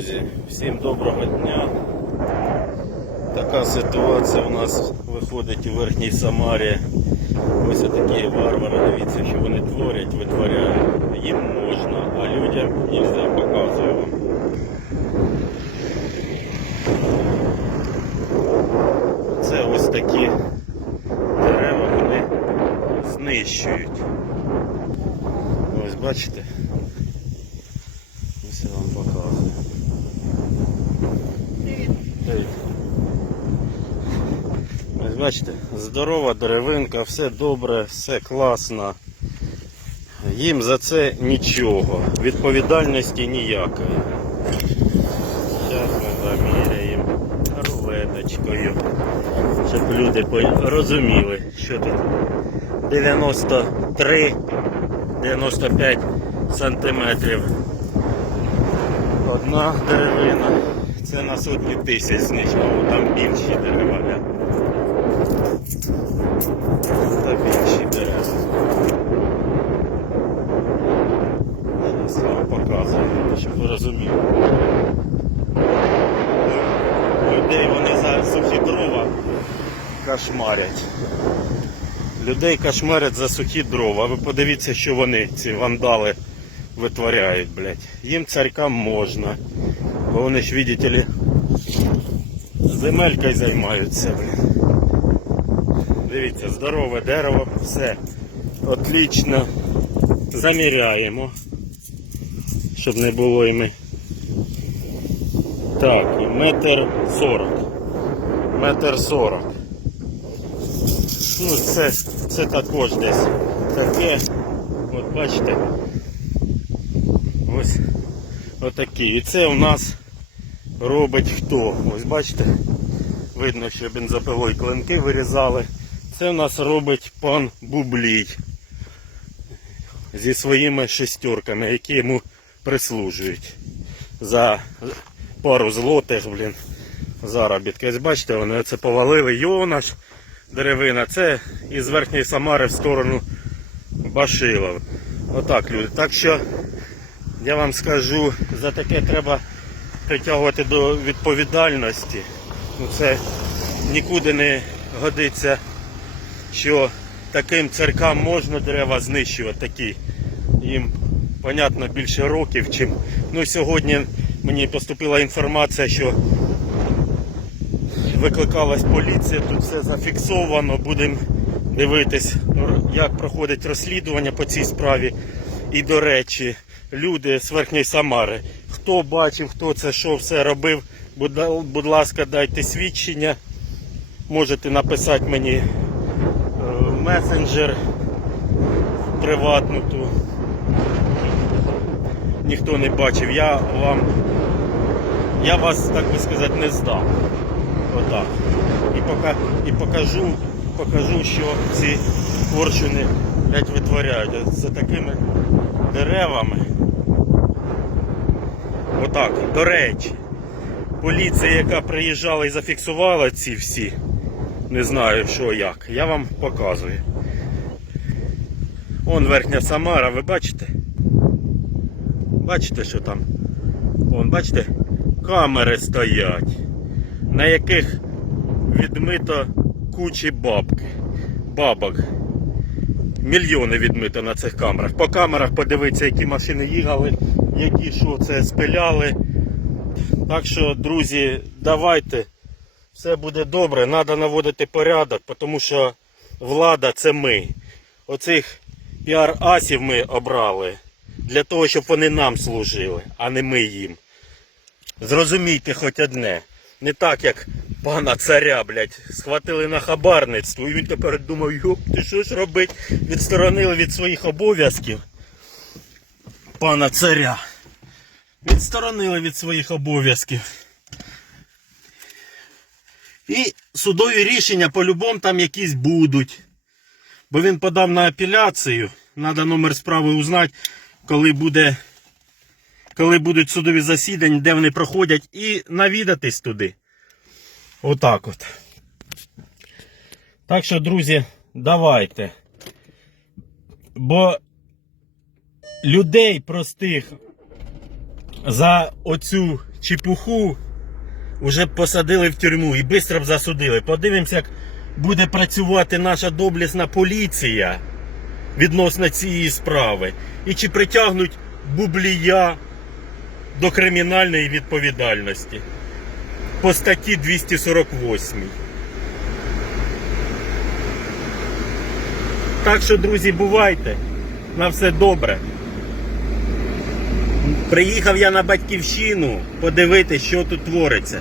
Друзі, всім доброго дня. Така ситуація у нас виходить у Верхній Самарі. Ось такі варвари, дивіться, що вони творять, витворяють. Їм можна, а людям нельзя, показую вам. Це ось такі дерева вони знищують. Ось бачите? Ось я вам показую. Привіт. Ось бачите, здорова деревинка, все добре, все класно. Їм за це нічого, відповідальності ніякої. Зараз ми заміряємо рулеточкою, щоб люди розуміли, що тут 93 95 сантиметрів. Одна деревина. Це на сотні тисяч знищено, там більші дерева. Та більші дерева. Я вам показую, щоб ви розуміли. Людей за сухі дрова кошмарять. Людей кошмарять за сухі дрова. Ви подивіться, що вони, ці вандали, витворяють, блядь. Їм царькам можна. Бо вони ж, видите ли, земелькою займаються, блін. Дивіться, здорове дерево, все отлично. Заміряємо, щоб не було і ми. Так, і метр сорок. Метр сорок. Ну, це, це також десь таке. От бачите. Ось отакі. І це у нас робить хто? Ось бачите, видно, що бензопилою клинки вирізали. Це у нас робить пан Бублій зі своїми шестерками, які йому прислужують за пару злотих, блін, заробітки. Ось бачите, вони це повалили Йонаш, деревина. Це із Верхньої Самари в сторону Башилов. Отак, люди. Так що я вам скажу, за таке треба притягувати до відповідальності. Ну, це нікуди не годиться, що таким церкам можна дерева знищувати такі. Їм, понятно, більше років, чим. Ну, сьогодні мені поступила інформація, що викликалась поліція, тут все зафіксовано. Будемо дивитись, як проходить розслідування по цій справі. І, до речі, люди з Верхньої Самари. Хто бачив, хто це що все робив, будь, ласка, дайте свідчення. Можете написати мені месенджер приватну ту. Ніхто не бачив. Я вам. Я вас, так би сказати, не здам. Отак. І, пока, і покажу, покажу, що ці корчуни блядь, витворяють. За такими деревами. Отак. До речі, поліція, яка приїжджала і зафіксувала ці всі, не знаю що як, я вам показую. Вон верхня Самара, ви бачите? Бачите, що там? Вон, бачите, камери стоять, на яких відмито кучі бабки. Бабок. Мільйони відмито на цих камерах. По камерах подивитися, які машини їхали, які що це спиляли. Так що, друзі, давайте. Все буде добре. Треба наводити порядок, тому що влада це ми. Оцих піар-асів ми обрали для того, щоб вони нам служили, а не ми їм. Зрозумійте хоч одне. Не так, як пана царя, блядь, схватили на хабарництво, і він тепер думав, йоп, ти що ж робить? Відсторонили від своїх обов'язків. Пана царя. Відсторонили від своїх обов'язків. І судові рішення по-любому там якісь будуть. Бо він подав на апеляцію. Треба номер справи узнати, коли буде. Коли будуть судові засідання, де вони проходять, і навідатись туди. Отак от. Так що, друзі, давайте. Бо людей простих за оцю чепуху вже б посадили в тюрму і швидко б засудили. Подивимося, як буде працювати наша доблісна поліція відносно цієї справи. І чи притягнуть бублія до кримінальної відповідальності по статті 248. Так що, друзі, бувайте. На все добре. Приїхав я на батьківщину подивитися, що тут твориться.